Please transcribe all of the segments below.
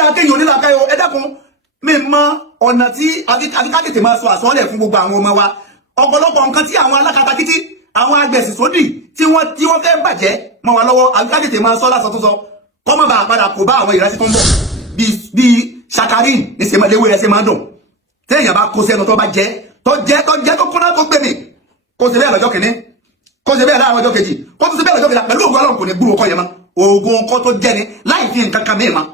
ọ̀dà kéèyàn onílàkàyọ̀ ẹ dákun mi mọ ọ̀nà tí àbíká tètè máa sọ àsọ́ọ́lẹ̀ fún gbogbo àwọn ọmọ wa ọ̀pọ̀lọpọ̀ nǹkan tí àwọn alákatakítí àwọn agbẹ̀sìn sódì tí wọ́n fẹ́ bàjẹ́ mọ́ wa lọ́wọ́ àbíká tètè máa sọ lásọ tó sọ kọ́mọ́ bá padà kó bá àwọn ìrẹsì tó ń bọ̀ bíi sakarin ní sèmọ̀léwé rẹ̀ ṣe máa dùn téèyàn bá kó sẹ́nu tó bá jẹ́ tó kúnná tó gbé mi kó ṣe bẹ́ẹ̀ lọ́jọ́ kìíní kó ṣe bẹ́ẹ̀ láàrin ọjọ́ kejì kó tún ṣe bẹ́ẹ̀ lọ́jọ́ kejì pẹ̀lú ògùn ọlọ́run kò ní gbúrò kọ́ yẹn mọ́ oògùn ọkọ tó jẹ́ ni láì fi nǹkan kan mìíràn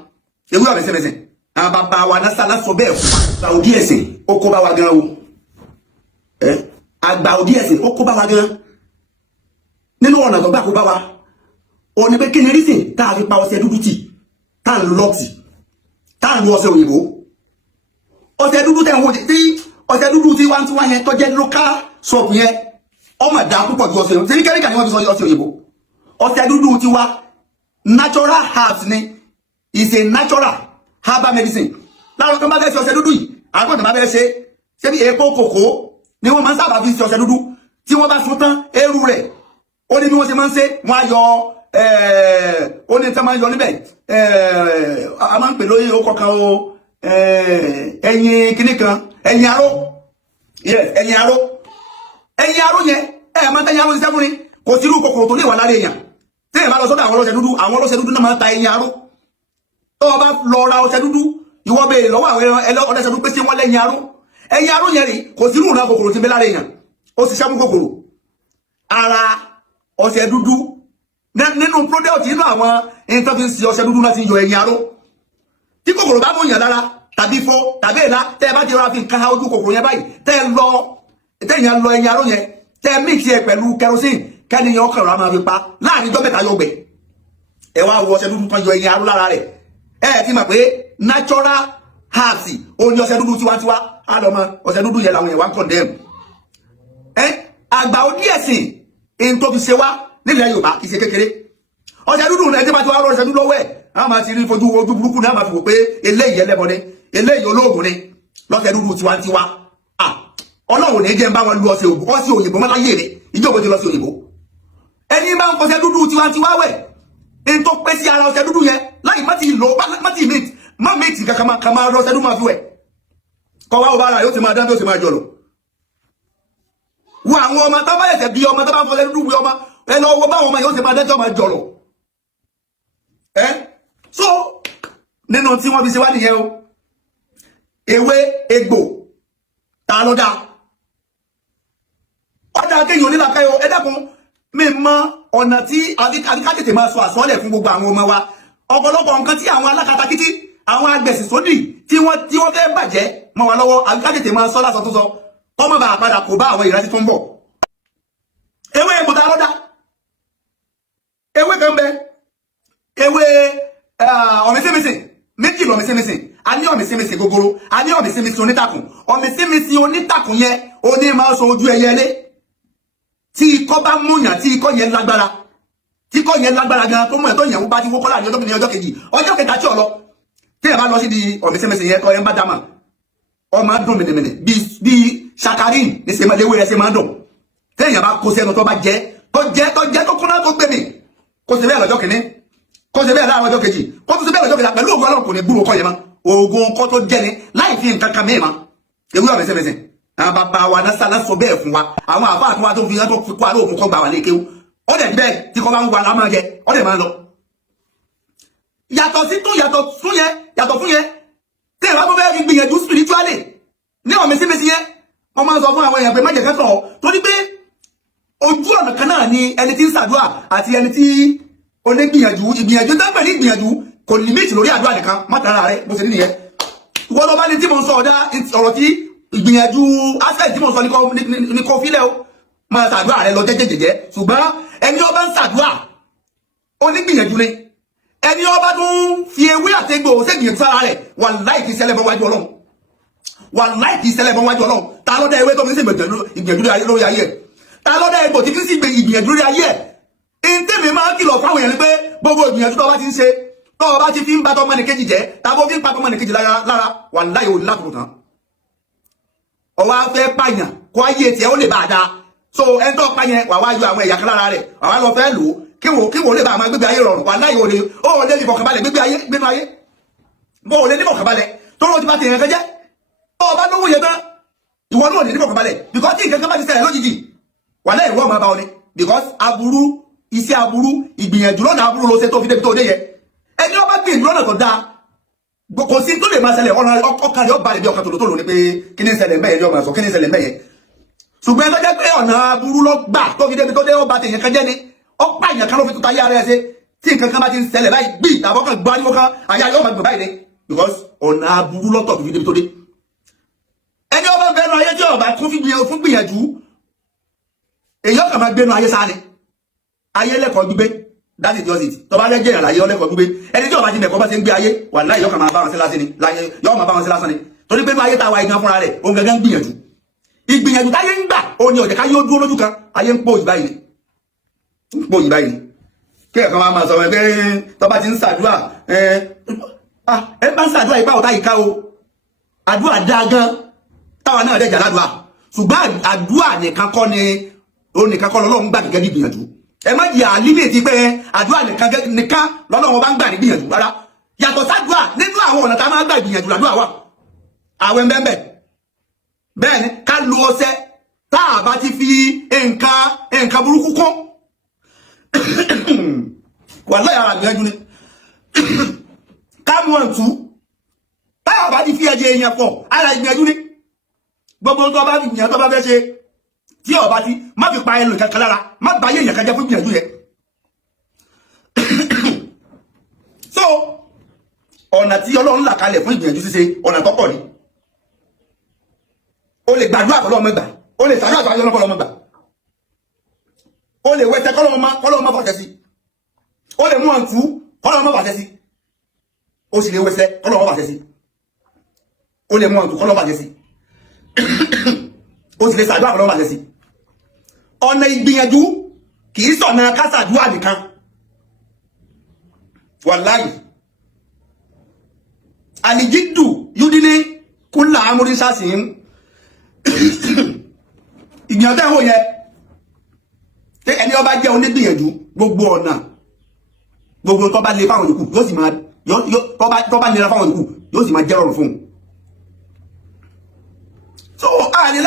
ewúrẹ́ ọ̀bẹ̀sẹ̀bẹ̀sẹ̀ àwọn bàbá wa náà sọ bẹ́ẹ̀ fún wa òdí ẹ̀sìn ó kó bá wa gan o àgbà òdí ẹ̀sìn ó kó bá wa gan nínú ọ̀nà tó gbà kó bá wa ó ní pé kí ni rísìn tá a fi pa ọṣẹ dúdú tì tá a ń lo lọ́ọ̀tì tá a ń lo ọṣẹ òyìnbó ọṣẹ dúdú tẹ̀ ń wo tí ọṣẹ dúdú tí wá ń tiwá yẹn tó jẹ́ local shop yẹn ọmọ ìdá púpọ̀ ju ọṣẹ òyìnbó tí kẹ́ríkà ni wọ́n fi sọ ọṣẹ òyìnbó ọṣẹ dúdú tiwa natural herbs ni is a natural herbal medicine láwọn kan bá fẹ́ ṣe ọṣẹ dúdú yìí àwọn kan bá fẹ́ ṣe bí epo kòkó ni wọ́n máa ń sábà fi ṣe ọṣẹ dúdú tí wọ́n bá sun tán eérú rẹ̀ ó ní bí wọ́n ṣe máa ń ṣe wọ́n á yọ ó ní tí wọ́n máa ń yọ níbẹ̀ a máa ń pè lóyè ó kọ̀ọ̀kan o ẹyin kìíní kan ẹyin aró ẹyin aró yẹn máa ń tẹ́yìn aró ṣiṣẹ́ fún ni kò sí irú kòkòrò tó lè wà lára èèyàn tí èèyàn bá lọ sọ́dọ̀ àwọn ọlọ́ṣẹ dúdú náà máa ń ta ẹyin aró tó o bá lọ ra ọṣẹ dúdú ìwọ bèèrè lọ́wọ́ àwọn ọlọ́ṣẹ dúdú pé ṣé wọ́n lẹ́yìn aró ẹyin aró yẹn rí kò sí irú ìrùnà kòkòrò tí ń bẹ lára èèyàn ó sì ṣẹ́gun kòkòrò ara ọṣẹ dúdú nínú product nínú àwọn nǹkan fi ń ṣe ọṣẹ dúdú náà ti yọ ẹyin aró tí kòkòrò bá mú yàn lára tàbí fọ tàbí ìlà tẹ́ ẹ bá ti rọra fi nǹkan ha ojú kòkòrò yẹn báyìí tẹ́yìn lọ ẹyin aró yẹn tẹ́ mix ẹ pẹ̀lú kerosene kẹ́niyàn ọkàn rà máa fi pa láàrin ọjọ́ mẹ́ta yọgbẹ̀ ẹ wá wọ ọṣẹ dúdú kan yọ ẹyin aró lára rẹ̀ ẹ ti mọ̀ pé natural herbs ó ní ọṣẹ dúdú tiwantiwa á lọ mọ ọṣẹ dúdú yẹn làwọn yẹn wá ń condemn àgbà òdí ẹ̀sìn èyí tó fi ṣe wá nílẹ̀ Yorùbá kì í ṣe kékeré ọṣẹ dúdú rẹ̀ tí bá ti wá rọ ọṣẹ dúdú lọ́wọ́ ẹ̀ á máa ti rí fojú ojú burúkú ní á máa fi wò pé eléyìí ẹlẹ́bọ ni eléyìí olóògùn ni lọ́ṣẹ dúdú tiwantiwa Ọlọ́run ní jẹ́ ń bá wọn lu ọṣẹ òyìnbó mọ́ láyé rẹ̀ ìjọba ti lọ sí òyìnbó ẹni máa ń fọṣẹ dúdú tiwantiwa wẹ̀ ẹni tó pẹ́ sí ara ọṣẹ dúdú yẹn láì má ti lò má ti mìtì má mìtì kankan kan máa rọ ọṣẹ dúdú máa fi wẹ̀ kọ́ wá ọba ara yóò ti máa dán bí ó ti máa jọlọ wo àwọn ọmọ tó bá yẹ̀sẹ̀ bí ọmọ tó bá fọṣẹ dúdú wí ọmọ ẹ lọ wo báwọn ọmọ yóò ti máa dán tí ó máa jọlọ so nínú tí wọ́n fi ṣe wá nìyẹn o ewé egbò ta ló dá ọ̀dà kéèyàn onílàkàyọ̀ ẹ dákun mi mọ ọ̀nà tí àbíká tètè máa sọ àsọ́ọ́lẹ̀ fún gbogbo àwọn ọmọ wa ọ̀pọ̀lọpọ̀ nǹkan tí àwọn alákatakítí àwọn agbẹ̀sìn sódì tí wọ́n fẹ́ bàjẹ́ mọ́ wa lọ́wọ́ àbíká tètè máa sọ lásọ tó sọ kọ́mọ́ bá padà kó bá àwọn ìrẹsì tó ń bọ̀ ewé egbò ta ló dá ewé kan bẹ ewé ọ̀mísímísì méjì lọ̀mísímísì a ní ọ̀mísímísì gogoro a ní ọ̀mísímísì onítàkùn ọ̀mísímísì onítàkùn yẹn ó ní máa sọ ojú ẹyẹlé tí ikọ́ bá múyàn tí ikọ́ yẹn lágbára gan tó mú ẹ̀ tó yẹn bá ti wọ́kọ́ láàrin ọjọ́ kìíní ọjọ́ kejì ọjọ́ kẹta tí ọ lọ tí ẹ bá lọ sí di ọ̀mísímísì yẹn tọ́ ẹ ń bá dámà ọmọ dùn mìnìmìnì bíi sakarin ní sèmọ̀léwé rẹ̀ ṣe máa dùn tí èèyàn bá kó sẹ́nu tó bá jẹ́ tó kúnná tó gbé mi kó ṣe bẹ́ẹ̀ lọ́jọ́ kìíní kó ṣe bẹ́ẹ̀ láàrin ọjọ́ kejì kó tún ṣe bẹ́ẹ̀ lọ́jọ́ kejì pẹ̀lú ògùn ọlọ́run kò ní gbúrò kọ́ yẹn mọ́ oògùn ọkọ́ tó jẹ́ ni láì fi nǹkan kan mìíràn ewúrẹ́ ọ̀mísímísì àwọn bàbá wa náà sọ bẹ́ẹ̀ fún wa àwọn àbá àti wa tó fi hàn tó fi kó àlọ́ òkú kọ́ gbà wà ní kéwú ó dẹ̀ bẹ́ẹ̀ tí kò bá ń wà láwọn máa jẹ ó dẹ̀ máa lọ. yàtọ̀ fún yẹn tí ìwà tó fẹ́ fi gbìyànjú spiritually ní ọ̀mísímísì yẹn wọ́n máa ń sọ fún àwọn èèyàn pé má jẹ́ kẹ́sọ̀ torí pé ojú ọ̀nà kan náà ni ẹni tí ń ṣàdúrà àti ẹni tí onígbìyànjú ìgbìyànjú dáńgbẹ̀ ní ìgbìyànjú kò límìtì lórí àdúrà nìkan má tara rẹ bó ṣe ní nìyẹn wọ́n lọ bá ní tí mo ń sọ ọ̀dá ọ̀rọ̀ tí ìgbìyànjú aspect tí mo sọ ní kò fílẹ̀ o máa ṣàdúrà rẹ lọ jẹ́jẹ́jẹ́jẹ́ ṣùgbọ́n ẹni ọba ń ṣàdúrà onígbìyànjú ni ẹni ọba tún fi ewé àtẹgbò ṣègbìyànjú sára rẹ wàláhì kì í ṣẹlẹ̀ bọ́ wájú Ọlọ́run wàláhì kì í ṣẹlẹ̀ bọ́ wájú Ọlọ́run ta ló dá ewé tó fi ń ṣe ìgbìyànjú lórí ayé ta ló dá egbò tí fi ń ṣe ìgbìyànjú lórí ayé ìntẹ́mi máa ń kìlọ̀ fáwọn èèyàn ni pé gbogbo ìgbìyànjú tó bá ti ń ṣe tó bá ti fi ń bá tọmọnìkejì jẹ́ tàbí fi ń pa tọmọnìkejì lára wàláhì ò ní látòrò tán ọwọ́ afẹ́ pààyàn kó ayé tiẹ̀ ó lè bá a dáa so ẹni tó pààyàn wà wá yọ àwọn ẹ̀yà kan lára rẹ̀ wà wá lọ fẹ́ lò ó kí wò lè bá a máa gbégbé ayé rọrùn wà láyé òde ó lè ní ìfọ̀kànbalẹ̀ gbégbé ayé bó o lè níbọ̀ kábalẹ̀ tó lọ́ọ́ ti bá ti yẹn kẹjẹ́ tó o bá lówó yẹn tán ìwọ náà lè níbọ̀ kábalẹ̀ because tí nǹkan kan bá ti ṣẹlẹ̀ lójijì wà láì wọ́ ọmọ bá ọ ni because aburú iṣẹ́ aburú ìgbìyànjú lọ́nà aburú ló ṣe tó fi débi tó dé yẹ ẹni ọba gbìyànjú lọ́nà tó dáa kò sí tó lè máa ṣẹlẹ̀ ọkàn rẹ̀ ọba rẹ̀ bí ọkàn tòlótòló ni pé kí ni ṣẹlẹ̀ mẹ́yẹ ni ọmọ sọ kí ni ṣẹlẹ̀ mẹ́yẹ ṣùgbọ́n ẹgbẹ́ jẹ́ pé ọ̀nà aburú lọ gbà tó fi débi tó dé ọba tèèyàn kan jẹ́ ni ọ̀pá èèyàn kan ló fi tó táyé ara ẹ̀ ṣe tí nǹkan kan bá ti ń ṣẹlẹ̀ báyìí gbì tàbọ̀ kan gbọ́ aníwọ́ kan àyà yóò máa gbọ̀ báyìí ni because ọ̀nà aburú lọ́tọ̀ tó fi débi tó dé ẹni ọba bẹnu ayé tí ọba kún fún gbìyànjú èyí ọkàn máa gbénu ayé sáà ni ayé lẹ́kọ̀ọ́ gbígbé that is just it tó bá lẹ́jẹ̀ yàn láyé ọlẹ́kọ̀ọ́ gbígbé ẹni tí ọba ti mẹ̀kọ́ bá ṣe ń gbé ayé wà láì yọkàn máa bá wọn sí lásán ni láyé yọ máa bá wọn sí lásán ni torí pé ayé tá a wá igan fúnra rẹ̀ òun gangan gbìyànjú ìgbìyànjú táyé ń gbà òun ni ọ̀jẹ̀ ká yóò dúró lójú kan ayé ń pò yìí báyìí ń pò yìí báyìí kí ẹ̀kan máa sọ wọn pé tó bá ti ń ṣàdúrà ẹ bá ń ṣàdúrà ipá ọ̀tá ìka o àdúrà dáa gan táwa náà dẹ̀ jà ládùúà ṣùgbọ́n àdúrà nìkan kọ́ ni òun nìkan kọ́ lọ́lọ́run gbà gẹ́gẹ́ bí gbìyànjú ẹ má jẹ́ àlílẹ̀ ti pé àdúrà nìkan lọ́lọ́run bá ń gbà ní gbìyànjú rárá yàtọ̀ sádùúà nínú àwọn ọ̀nà tá a máa gbà gbìyànjú làdúrà wà àwẹ̀ ń bẹ́ẹ̀ bẹ́ẹ̀ ni ká lo ọṣẹ tá a bá ti fi nǹkan burúkú kún wà láyà ara gbìyànjú ni ká mú ọ̀tú tá a bá ti fi ẹ̀jẹ̀ èèyàn pọ̀ ara gbìyànjú ni gbogbo tó bá fi gbìyànjú tó bá fẹ́ ṣe tí ọba ti má fi pa ẹnu kankan lára má bá yé èèyàn kan jẹ́ fún gbìyànjú yẹn so ọ̀nà tí Ọlọ́run là kalẹ̀ fún ìgbìyànjú ṣíṣe ọ̀nà tó pọ̀ ni o lè gbàdúrà kọ́ lọ́mọ gbà o lè sàdúrà kọ́ lọ́mọ gbà o lè wẹ́tẹ́ kọ́ lọ́mọ fàṣẹ sí o lè mú ọ̀tú kọ́ lọ́mọ fàṣẹ sí o sì lè wẹ́sẹ́ kọ́ lọ́mọ fàṣẹ sí o lè mú ọ̀tú kọ́ lọ́mọ fàṣẹ sí o sì lè sàdúrà kọ́ lọ́mọ fàṣẹ sí ọ̀nà ìgbìyànjú kìí sọ̀nà kásàdúrà nìkan wàláyì àlìjídù yúdílé kúnlà amúrísàsìn ìgbìyànjú ẹ̀họ́ yẹ tí ẹni ọba jẹ́ onígbìyànjú gbogbo ọ̀nà gbogbo tó bá lè fáwọn ìkù yóò sì máa tó bá nira fáwọn ìkù yóò sì máa jẹ́ rọrùn fún un so láàrin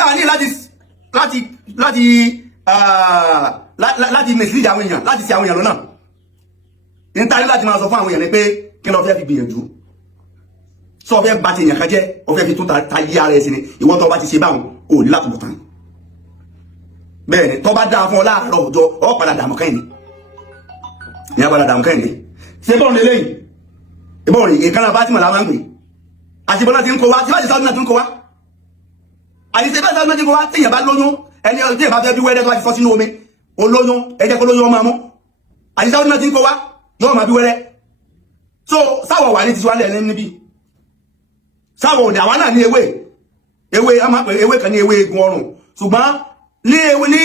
láti mẹ̀sílì àwọn èèyàn láti ṣì àwọn èèyàn lọ́nà nítorí láti máa sọ fún àwọn èèyàn ni pé kí ló fẹ́ fi gbìyànjú sọ fẹ́ bá ti èèyàn kan jẹ́ ó fẹ́ fi tó ta yí ara ẹ̀ sí ni ìwọ́n tó bá ti ṣe báwọn ò ní láti bọ̀ tán bẹ́ẹ̀ ni tó bá dáa fún ọ láàárọ̀ ọjọ́ ọ padà dààmú kẹ́yìn ni ìyá padà dààmú kẹ́yìn ni ṣé bọ́ọ̀ ní eléyìí ìbọn rìn ìkànnà bá ti mọ̀ láwọn ń pè àti ìbọn náà ti ń kó wá tí bá ti sáwọn náà ti ń kó wá àti ṣe bá sáwọn náà ti ń kó wá tí èèyàn bá lóyún ẹni tí èèyàn bá fẹ́ bí wẹ́rẹ́ tó bá ti fọ́ sínú omi olóyún ẹjẹ́ kó lóyún ọmọ amú àti sáwọn náà ti ń kó wá yóò máa bí wẹ́rẹ́ so sáwọ̀ wà ní ti wálẹ̀ níbi sáwọ̀ òdì àwa náà ní ewé kan ní ewé egun ọrùn ṣùgbọ́n ní ewé ní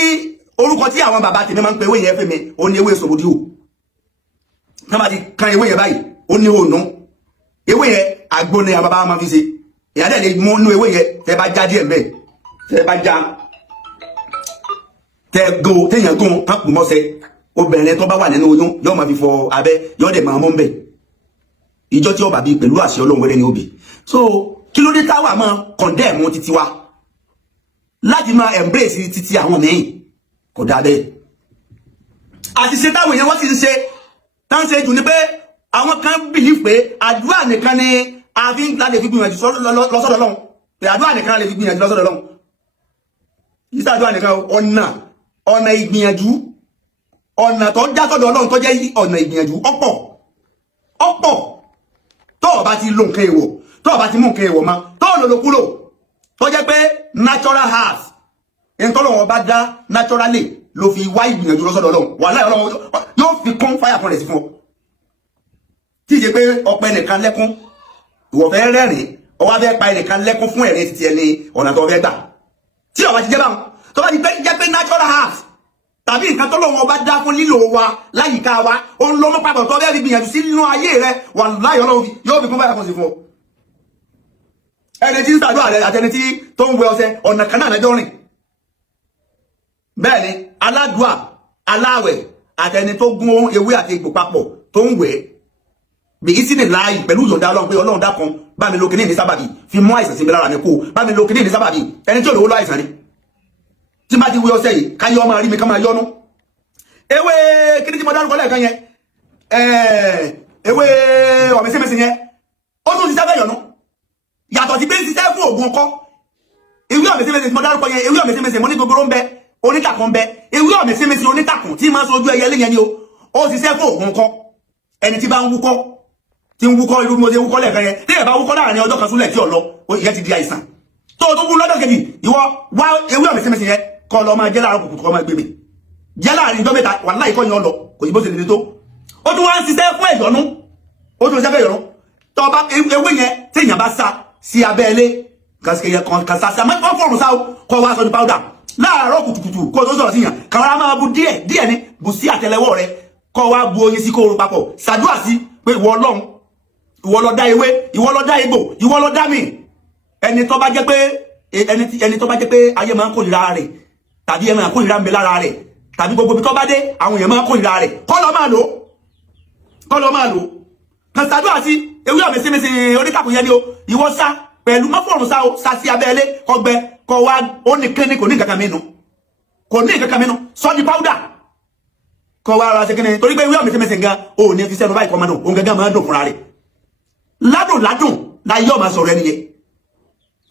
orúkọ tí àwọn bàbá tèmi máa ń pe ewé yẹn fẹ́ mi ó ní ewé sòbòdì o tá bá ti kan ewé yẹn báyìí ó ní òònù ewé yẹn àgbo ni àwọn bàbá máa fi ṣe ìyá dẹ̀ lè mú inú ewé yẹn tẹ́ bá já díẹ̀ mbẹ́ tẹ́ bá já téèyàn gún kápù mọ́sẹ̀ obìnrin tó bá wà nínú oyún yóò máa fi fọ abẹ́ yóò dẹ̀ máa mọ́ mbẹ́ ìjọ tí ó bá bí pẹ̀lú àṣẹ Ọlọ́run wẹ́rẹ́ ni ó bì so kí ló dé táwa máa condemn títí wa láti máa embrace títí àwọn míì kò dá bẹ́ẹ̀ àti ṣe táwọn èèyàn wọ́n ti ṣe tán ṣe jù ní pé àwọn kan believe pé àdúrà nìkan ni a fi ń láti fi gbìyànjú lọ́sọ̀dọ̀ Ọlọ́run pé àdúrà nìkan lè fi gbìyànjú lọ́sọ̀dọ̀ Ọlọ́run ìsá àdúrà nìkan ọ̀nà ìgbìyànjú ọ̀nà tó já sọ́dọ̀ Ọlọ́run tó jẹ́ ọ̀nà ìgbìyànjú ọ̀pọ̀ tó bá ti lo nǹkan èèwọ̀ tó bá ti mú nǹkan èèwọ̀ ma tó lò kúlò tó jẹ́ pé natural heart in tó lọ́wọ́ bá dá naturally ló fi wá ìgbìyànjú lọ́sọ̀dọ̀ Ọlọ́run wà láì Ọlọ́run yóò fi kún fire fún rẹ̀ sí fún ọ tí ìṣe pé ọpẹ́ nìkan lẹ́kún ìwọ fẹ́ rẹ́rìn ó wá fẹ́ pa ẹnìkan lẹ́kún fún ẹ̀rín títí ẹni ọ̀nà tó fẹ́ gbà tí ó bá ti jẹ́ báwọn tó bá ti jẹ́ pé natural heart tàbí nǹkan tó lọ́wọ́ bá dá fún lílò wa láyìíká wa ó ń lọ́mọ́ papọ̀ tó fẹ́ fi gbìyànjú sí nínú ayé rẹ wà láì Ọlọ́run yóò fi kún fire fún sí fún ọ ẹni tí ń ṣàdúrà rẹ àti ẹni tí tó ń wẹ ọṣẹ ọ̀nà kan náà lẹ́jọ́ rìn bẹ́ẹ̀ ni aládùá aláwẹ̀ àti ẹni tó gún ewé àti egbò papọ̀ tó ń wẹ̀ bí ìsìn láàyè pẹ̀lú ìyọ̀ǹda Ọlọ́run pé Ọlọ́run dákun bá mi lo kíní ní sábàbí fi mú àìsàn sí mi lára mi kó bá mi lo kíní ní sábàbí ẹni tí ò lówó láìsàn ni tí bá ti wí ọṣẹ yìí káyọ ọmọ rí mi ká máa yọnu ewé kíní tí mo dárúkọ lẹ́ẹ̀kan yẹn ewé ọ̀mẹ́sẹ̀mẹsẹ̀ yẹn ó tún ti sẹ́fẹ̀ yọnu yàtọ̀ sí pé ń ṣiṣẹ́ fún òògùn ọkọ ewé ọ̀mẹ́sẹ̀mẹsẹ̀ tí mo dárúkọ yẹn ewé ọ̀mẹ́sẹ̀mẹsẹ̀ mo ní gogoro ń bẹ onítàkùn ń bẹ ewé ọ̀mẹ́sẹ̀mẹsẹ̀ onítàkùn tí máa ń sojú ẹyẹ lẹ́yìn ni ó ṣiṣẹ́ fún òògùn ọkọ ẹni tí bá ń wúkọ́ tí ń wúkọ́ irú mo ṣe wúkọ́ lẹ́ẹ̀kan yẹn tí ẹ̀ bá wúkọ́ láàrin ọjọ́ kan súnlẹ̀ tí ò lọ ìyẹn ti di àìsàn tó tó kú lọ́dọ̀ kejì ìwọ wá ewé ọ̀mẹ́sẹ̀mẹsẹ̀ yẹn kọ́ lọ máa jẹ́ láàárọ̀ kùkù kọ́ máa gbé mi jẹ́ láàrin ìjọ mẹ́ta wàláhì kọ́ yẹn lọ kò yí bó ṣe lè tó ó tún wá ń ṣiṣẹ́ fún ẹ̀yọ́nú ó tún ṣiṣẹ́ fún ẹ̀yọ́nú tó bá ewé yẹn tí èèyàn bá sa sí abẹ́ ilé kàṣà mẹ́fọ́ fọ̀rùn sáà kọ́ wá sọ ní powder láàárọ̀ kùtùkùtù kó tó sọ̀rọ̀ sí yàn kàrà máa bu díẹ̀ ní bù sí àtẹ́lẹwọ́ rẹ kọ́ wá bu oyin sí kó ro papọ̀ ṣàdúrà sí pé ìwọ Ọlọ́run ìwọ ló dá ewé ìwọ ló dá egbò ìwọ ló dá mi ẹni tó bá jẹ́ pé ayé máa ń kórìíra rẹ̀ tàbí ẹ máa kórìíra ń bẹ lára rẹ̀ tàbí gbogbo bí tó bá dé àwọn èèyàn máa ń kórìíra rẹ̀ kọ́ lọ máa lò kan ṣàdúrà sí ewé ọ̀mẹ́sẹ̀mẹsẹ̀ onítàkùn yẹn ni o ìwọ sá pẹ̀lú mọ́fọ̀rùn sá sí abẹ́lé kọgbẹ kọ wá ó nìkan ní kò ní kankan mẹ́nu sọ di powder kọ wá ara ṣe kíni torí pé ewé ọ̀mẹ́sẹ̀mẹsẹ̀ gan ò ní fi sẹ́nu báyìí kọ́ máa dùn òun gangan máa dùn fúnra rẹ̀ ládùn láyé ọmọ sọ̀rọ̀ ẹni yẹn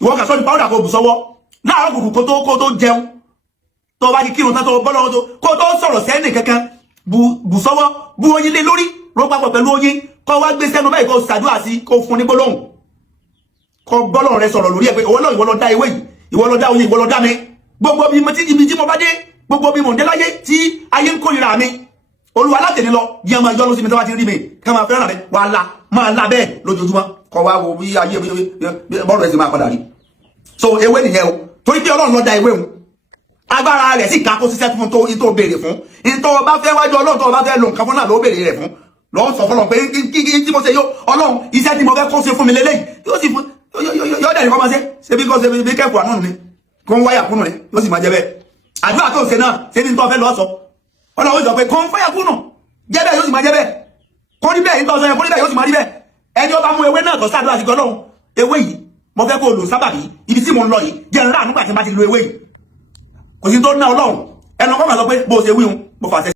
ìwọ kà sọ di powder kò bù sọ́wọ́ láàárọ̀ kùkù kó tó jẹun tó bá di kírun tán tó bọ́lọ́wọ́ tó kó tó sọ̀rọ̀ sẹ́ni kankan bù sọ́wọ́ bú oyin lé lórí ró papọ̀ pẹ̀lú oyin kọ́ wá gbé sẹ́nu báyìí kó ṣàdúrà sí kó fún ní gbólóhùn kọ́ gbọ́lọ́run rẹ sọ̀rọ̀ lórí ẹ̀ pé ìwọ ló dá ewé yìí ìwọ ló dá oyin ìwọ ló dá mi gbogbo ibi tí mo bá dé gbogbo bí mo ń dé láyé tí ayé ń kórìíra mi Olúwa látẹ̀ni lọ yẹn máa yọ́nú sí mi tó bá ti rí mi ká máa fẹ́ràn rẹ wà á máa la bẹ́ẹ̀ lójoojúmọ́ kọ́ wá wo bí ayé bọ́ọ̀rù ẹ̀ sì máa padà rí so ewé nìyẹn o torí pé Ọlọ́run ló dá ewé o agbára rẹ̀ sì ká kó ṣiṣẹ́ fún tó béèrè fún ìtọ́ ọba fẹ́ wájú Ọlọ́run tó ọba fẹ́ lo nǹkan fún náà ló béèrè rẹ̀ fún lọ́wọ́ sọ fọlọ́n pé kí tí mo ṣe yó Ọlọ́run iṣẹ́ tí mo fẹ́ kó ṣe fún mi lélẹ́yìí yóò sì fún yóò dẹ̀ nìkan máa ṣe bí kò ṣe bí kẹ́kọ̀ọ́ àánú mi kó ń wáyà kúnnù rẹ̀ yóò sì máa jẹ bẹ́ẹ̀ àdúrà tó ṣe náà ṣe ní tó fẹ́ lọ́ sọ Ọlọ́run sọ pé kó ń fáyà kúnnù jẹ́ bẹ́ẹ̀ yóò sì máa jẹ bẹ́ẹ̀ kó rí bẹ́ẹ̀ nítorí yẹn kó rí bẹ́ẹ̀ yóò sì máa rí bẹ́ẹ̀ ẹni ó bá mú ewé náà tó ṣàdúrà sí Ọlọ́run ewé yìí mo fẹ́ kó lò sábàbí ibi tí mo ń lọ yìí jẹ́ ńlá nígbà tí mo bá ti lo ewé yìí kò sí tó ná Ọlọ́run ẹnu kọ́ máa sọ pé bó ṣe wí hun mo fàṣẹ